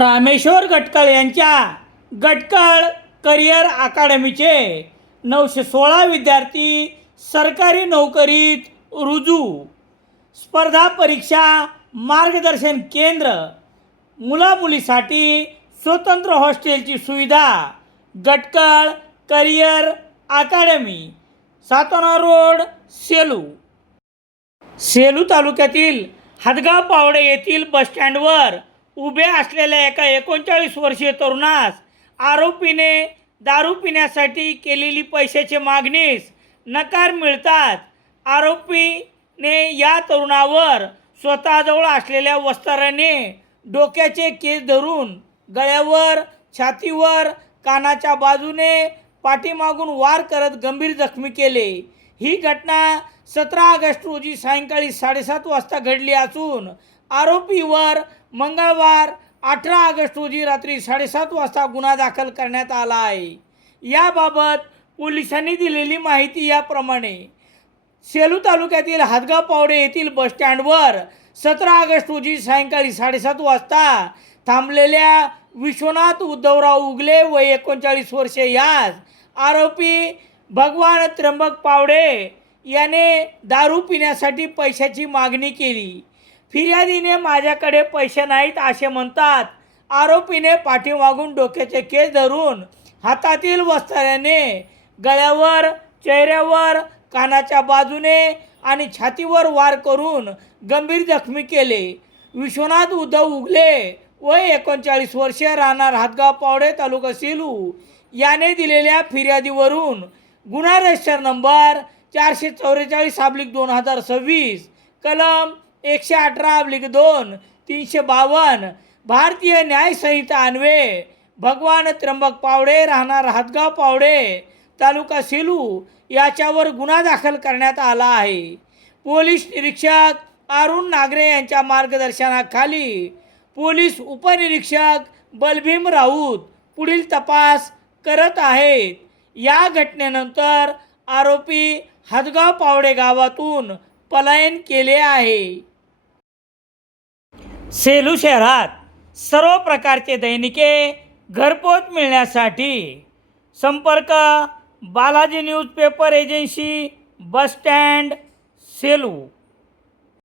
रामेश्वर गटकळ यांच्या गटकळ करिअर अकादमीचे 916 विद्यार्थी सरकारी नोकरीत रुजू. स्पर्धा परीक्षा मार्गदर्शन केंद्र, मुलामुलीसाठी स्वतंत्र हॉस्टेलची सुविधा. गटकळ करिअर अकादमी, सातोना रोड, सेलू. सेलू तालुक्यातील हदगाव पावडे येथील बसस्टँडवर उभे असलेल्या एका 39 वर्षीय तरुणास आरोपीने दारू पिण्यासाठी केलेली पैशाची मागणीस नकार मिळतात आरोपीने या तरुणावर स्वतःजवळ असलेल्या वस्त्राने डोक्याचे केस धरून गळ्यावर, छातीवर, कानाच्या बाजूने पाठीमागून वार करत गंभीर जखमी केले. ही घटना 17 ऑगस्ट रोजी सायंकाळी 7:30 वाजता घडली असून आरोपीवर मंगळवार 18 ऑगस्ट रोजी रात्री 7:30 वाजता गुन्हा दाखल करण्यात आला आहे. याबाबत पोलिसांनी दिलेली माहिती याप्रमाणे. सेलू तालुक्यातील हदगाव पावडे येथील बसस्टँडवर 17 ऑगस्ट रोजी सायंकाळी 7:30 वाजता थांबलेल्या विश्वनाथ उद्धवराव उगले व 39 वर्षे यास आरोपी भगवान त्र्यंबक पावडे याने दारू पिण्यासाठी पैशाची मागणी केली. फिर्यादीने माझ्याकडे पैसे नाहीत असे म्हणतात आरोपीने पाठीमागून डोक्याचे केस धरून हातातील वस्त्राने गळ्यावर, चेहऱ्यावर, कानाच्या बाजूने आणि छातीवर वार करून गंभीर जखमी केले. विश्वनाथ उद्धव उगले वय 39 वर्षे, राहणार हदगाव पावडे, तालुका सेलू याने दिलेल्या फिर्यादीवरून गुन्हा रजिस्टर नंबर 444/2026 कलम 118/2 352 भारतीय न्याय संहिता अन्वये भगवान त्र्यंबक पावडे, राहणार हदगाव पावडे, तालुका सेलू याच्यावर गुन्हा दाखल करण्यात आला आहे. पोलीस निरीक्षक अरुण नागरे यांच्या मार्गदर्शनाखाली पोलीस उपनिरीक्षक बलभीम राऊत पुढील तपास करत आहेत. या घटनेनंतर आरोपी हदगाव पावडे गावातून पलायन केले आहे. सेलू शहरात सर्व प्रकारचे दैनिके घरपोच मिळण्यासाठी संपर्क Balaji newspaper agency, bus stand, Selu.